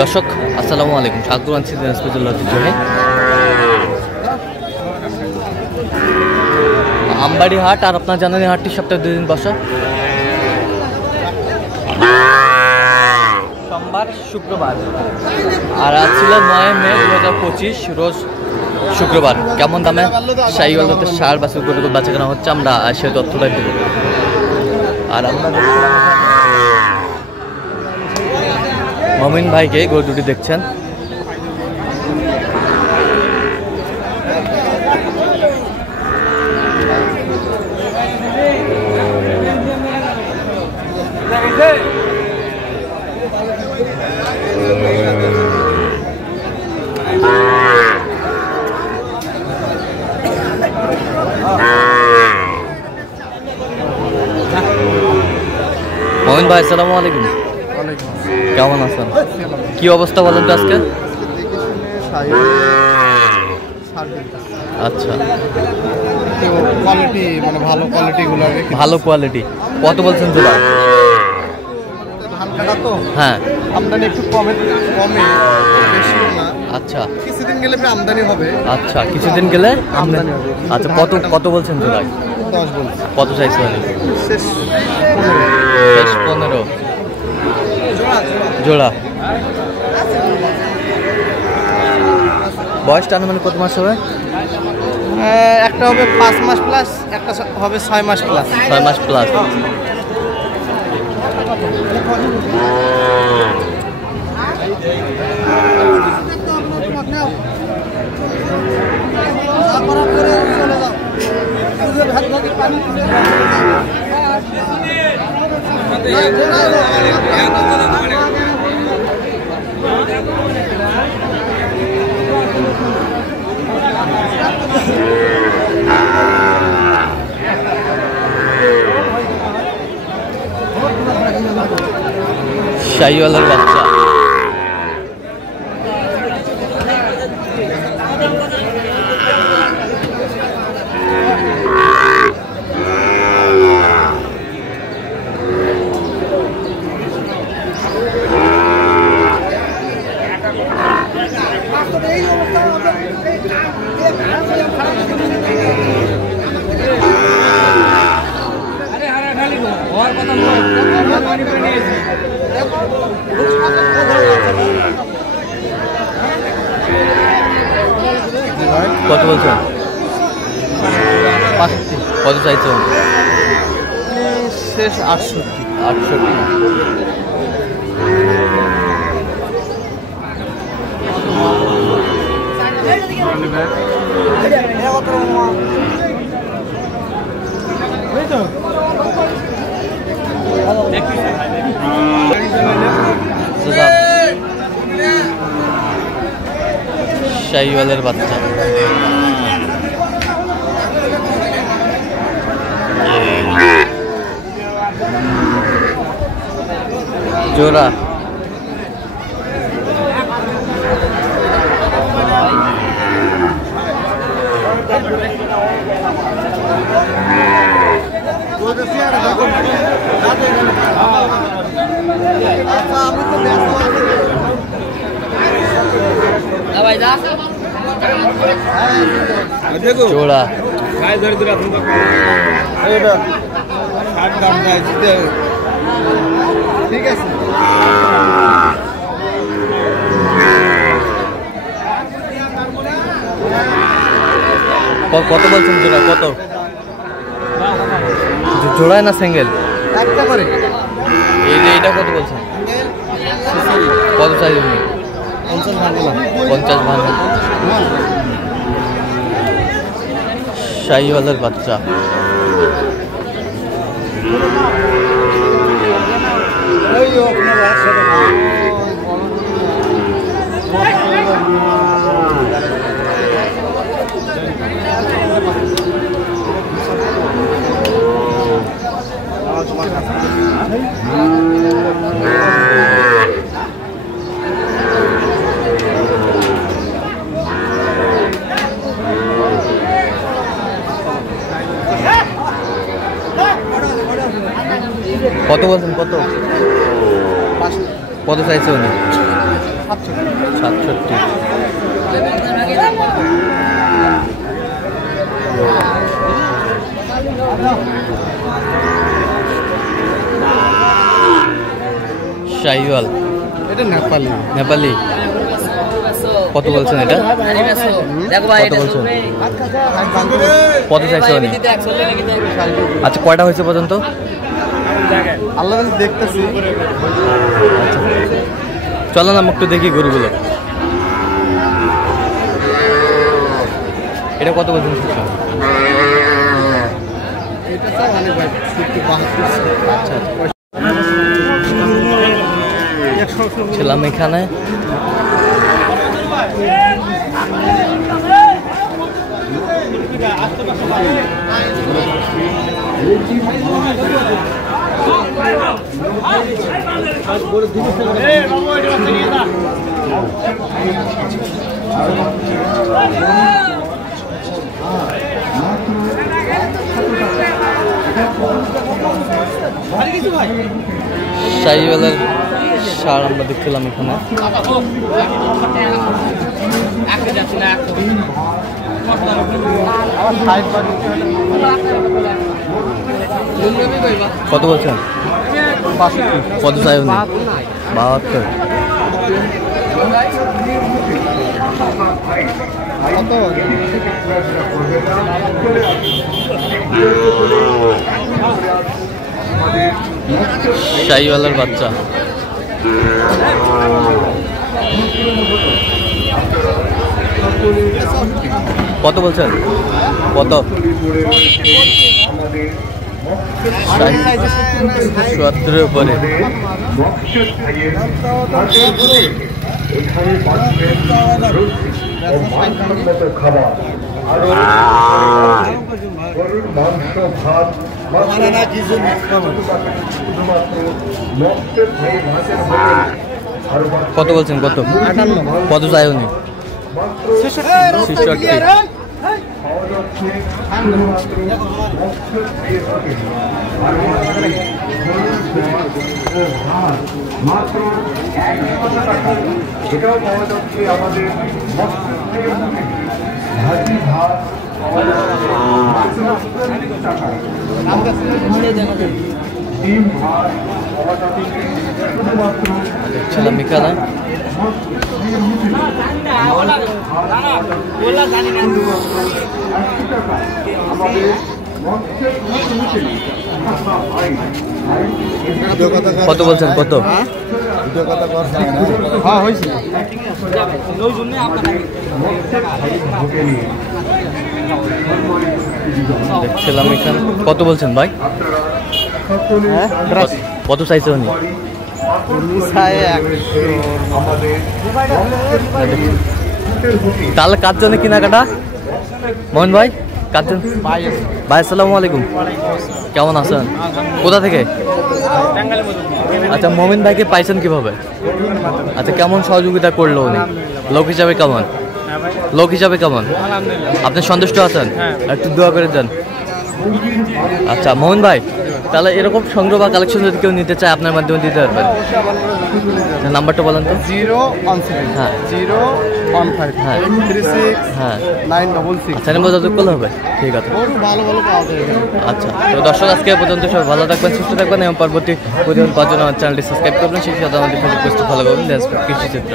দর্শক আসসালামু আলাইকুম, স্বাগত জানাচ্ছি দিনাজপুর ঐতিহ্যে আমবাড়ি হাট। আর আপনার জানেন এই হাটটি সপ্তাহে 2 দিন বসা, সোমবার শুক্রবার। আর আজ ছিল 9 মে 2025 রোজ শুক্রবার। কেমন দামে শাহিওয়াল জাতের ষাঁড় বাছুর গরু বাচ্চা কেনা হচ্ছে আমরা সে তথ্যটাই দেব। আর আমরা মমিন ভাইকে গরু দুটি দেখছেন। মমিন ভাই আসসালামু আলাইকুম, কেমন আছেন? কি অবস্থা বলেন তো আজকে? আচ্ছা, কোয়ালিটি মানে ভালো কোয়ালিটিগুলো, ভালো কোয়ালিটি। কত বলছেন জোড়া? ধান কাটা তো, হ্যাঁ, আমদানি একটু কমে বেশি না। আচ্ছা, কিছুদিন গেলে আমদানি হবে। আচ্ছা, কিছুদিন গেলে আমদানি হবে। আচ্ছা, কত বলছেন জোড়া? 10 বলছি। কত চাইছেন? শেষ 15 জোড়া। বয়সটা মানে কত মাস হবে? একটা হবে 5 মাস প্লাস, একটা হবে 6 মাস প্লাস। 6 মাস প্লাস। শাহিওয়ালের বাচ্চা। কত বলছেন? 65। কত চাইছেন? শেষ 68। শাহিওয়ালের বাচ্চা। জোড়া। জোড়া। ঠিক আছে। কত বলছেন জোড়া? কত জোড়ায় না সিঙ্গেল? একটা করে। এইটা কত বলছেন? কত চাইছেন? 50 ভাঙা। শাহিওয়ালের বাচ্চা। কত বলছেন? কত কত চাইছে উনি? 67। শাহিওয়াল, এটা নেপালি। নেপালি। কত বলছেন এটা? কত বলছেন? কত চাইছে উনি? আচ্ছা, কয়টা হয়েছে পর্যন্ত? আল্লাহ দেখতেছি। চলো না একটু দেখি গরুগুলো। এটা কত বলছেন? আচ্ছা, ছিলাম এখানে। শাহিওয়ালের সার আমরা দেখছিলাম এখানে। কত বলছেন? কত চাই উনি? 72। শাহিওয়ালের বাচ্চা। কত বলছেন? কত? 70-এর উপরে। কত বলছেন? কত? কত চাই উনি? 66। এটাও পাওয়া যাচ্ছে আমাদের ছিলাম এখানে। কত বলছেন? কত? দেখছিলাম এখানে। কত বলছেন ভাই? কত চাইছে উনি? তাহলে কার জন্য কেনাকাটা? মোহন ভাই কার জন্য? ভাই আসসালামু আলাইকুম, কেমন আছেন? কোথা থেকে? আচ্ছা, মোমিন ভাইকে পাইছেন কিভাবে? আচ্ছা, কেমন সহযোগিতা করলো উনি? লোক হিসাবে কেমন? লোক হিসাবে কেমন? আপনি সন্তুষ্ট আছেন? একটু দোয়া করে দেন। আচ্ছা মোহন ভাই, তাহলে এরকম সংগ্রহ বা কালেকশন যদি কেউ নিতে চায় আপনার মাধ্যমে দিতে পারবেন। নাম্বারটা বলেন তো। 017 হ্যাঁ 015 হ্যাঁ 36 হ্যাঁ 966। আচ্ছা, নেমে যোগাযোগ করলে হবে। ঠিক আছে, ভালো ভালো পাওয়া যায়। আচ্ছা। তো দর্শক, আজকে পর্যন্ত সবাই ভালো থাকবেন, সুস্থ থাকবেন এবং পরবর্তী প্রতিদিন পাওয়ার জন্য আমার চ্যানেলটি সাবস্ক্রাইব করবেন। সেই সাথে আমাদের ফেসবুক পেজটি ফলো করবেন, কৃষি চিত্র।